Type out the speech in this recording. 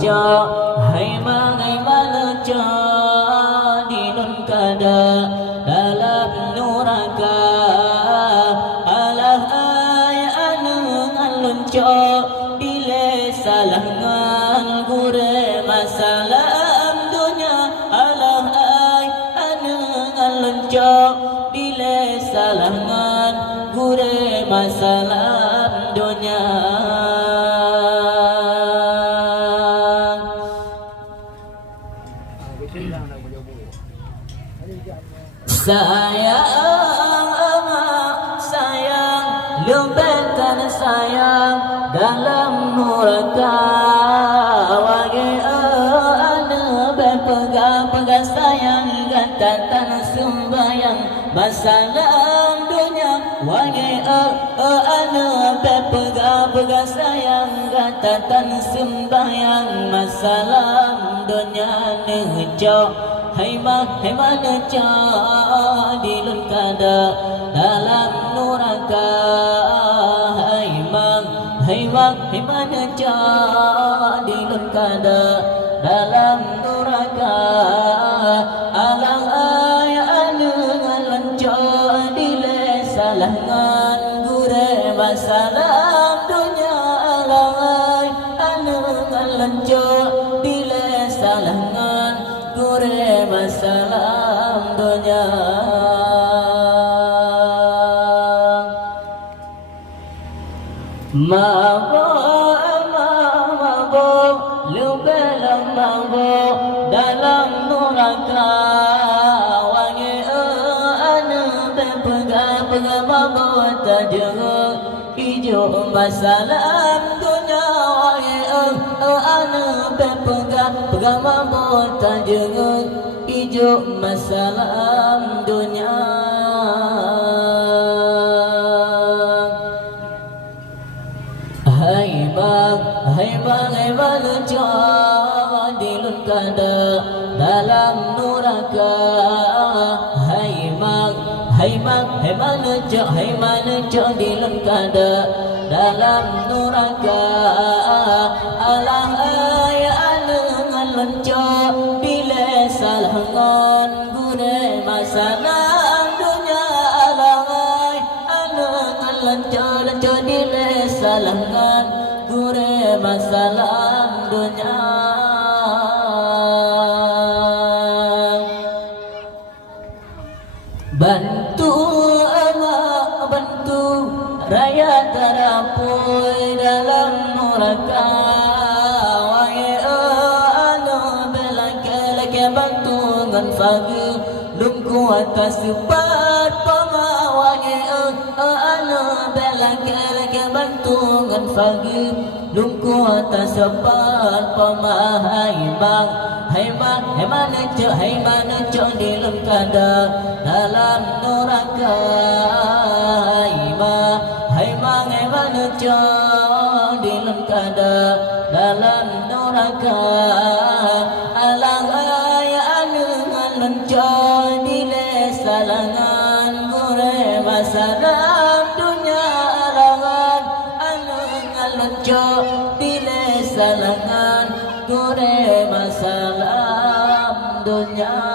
cho hay mangai mana cho dinun kada dalam nuraka alah ay anung alun cho dile salangan gure masalam dunya alah ay anung alun cho dile salangan gure masalam dunya. Sayang, lupakan sayang dalam nuraka. Wage ana pegang sayang gantatan sembayang masalah dunia. Wage ana pegang sayang gantatan sembayang masalah dunia nejo. Hai mana cha dilun kada dalam nuraka. Hai mana cha dilun kada dalam nuraka. Alang ay anung alan cha dile salangan gure masalah dunya. Alang ay anung alan cha dile salangan gure masalah dunia. Mabo lubelang mabo dalam nuraka. Wangi anu pegang mabo tajeng hijau masalah dunia. Wangi anu pegang mabo tajeng hijau masalah dunia. Hai bang cho dilun kada dalam nuraka. Hai mana cho dilun kada dalam nuraka. Alang ay anung alun cho dile salangan gune masalah dunia. Alang ay anung alun cho dile salangan gure masalah dunia. Bantu rakyat terapui dalam nuraka. Wai anu belake bantu ngan fagi lungku atas sepat pama. Wai anu belake bantu ngan fagi lungku atas sepat pama. Hai mana cho dilun kada dalam nuraka. Hai mana cho dilun kada dalam nuraka. Alang ay anung alun cho dile salangan gure masalah dunia. Alangan anung alun cho dile salangan gure masalah dunia.